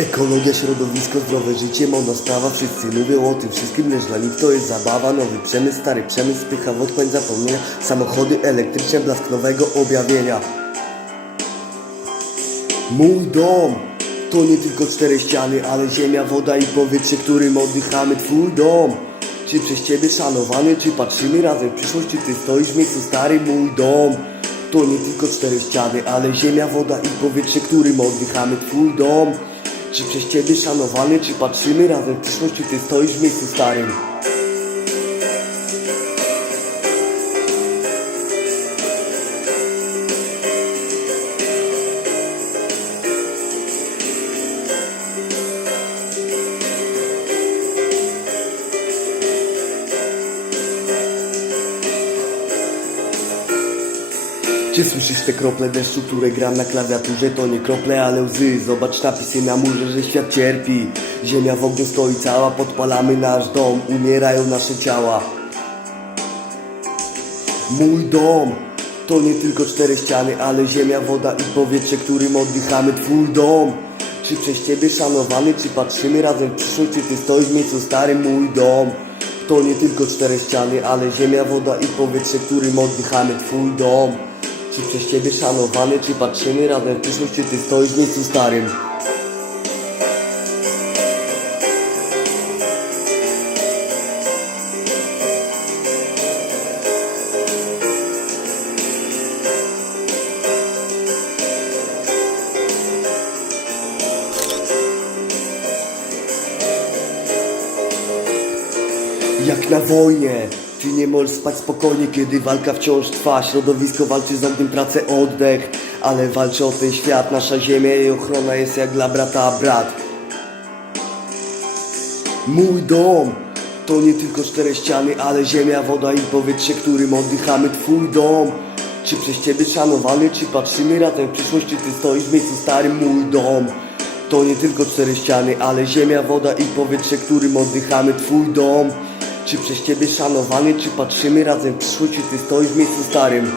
Ekologia, środowisko, zdrowe życie, moda sprawa Wszyscy mówią o tym wszystkim, lecz dla nich to jest zabawa Nowy przemysł, stary przemysł, spycha w odpędź zapomnienia Samochody elektryczne, blask nowego objawienia. Mój dom to nie tylko cztery ściany, ale ziemia, woda i powietrze, którym oddychamy. Twój dom Czy przez Ciebie szanowany, czy patrzymy razem w przyszłość, czy Ty stoisz w miejscu stary mój dom to nie tylko cztery ściany, ale ziemia, woda i powietrze, którym oddychamy. Twój dom Czy przez Ciebie szanowany, czy patrzymy razem w przyszłość, czy Ty stoisz w miejscu starym Czy słyszysz te krople deszczu, które gram na klawiaturze? To nie krople, ale łzy. Zobacz napisy na murze, że świat cierpi. Ziemia w ogniu stoi cała, podpalamy nasz dom. Umierają nasze ciała. Mój dom to nie tylko cztery ściany, ale ziemia, woda i powietrze, którym oddychamy. Twój dom. Czy przez Ciebie szanowany, czy patrzymy razem w przyszłość, czy Ty stoisz w miejscu starym? Mój dom to nie tylko cztery ściany, ale ziemia, woda i powietrze, którym oddychamy. Twój dom Czy przez Ciebie szanowany, czy patrzymy razem w przyszłość, czy Ty stoisz w miejscu starym. Jak na wojnie Ty nie możesz spać spokojnie, kiedy walka wciąż trwa. Środowisko walczy z ogniem, tracę oddech. Ale walczy o ten świat, nasza ziemia i ochrona jest jak dla brata brat. Mój dom to nie tylko cztery ściany, ale ziemia, woda i powietrze, którym oddychamy. Twój dom. Czy przez Ciebie szanowany, czy patrzymy razem w przyszłość, czy Ty stoisz w miejscu starym? Mój dom to nie tylko cztery ściany, ale ziemia, woda i powietrze, którym oddychamy. Twój dom Czy przez Ciebie szanowany, czy patrzymy razem w przyszłość, czy Ty stoisz w miejscu starym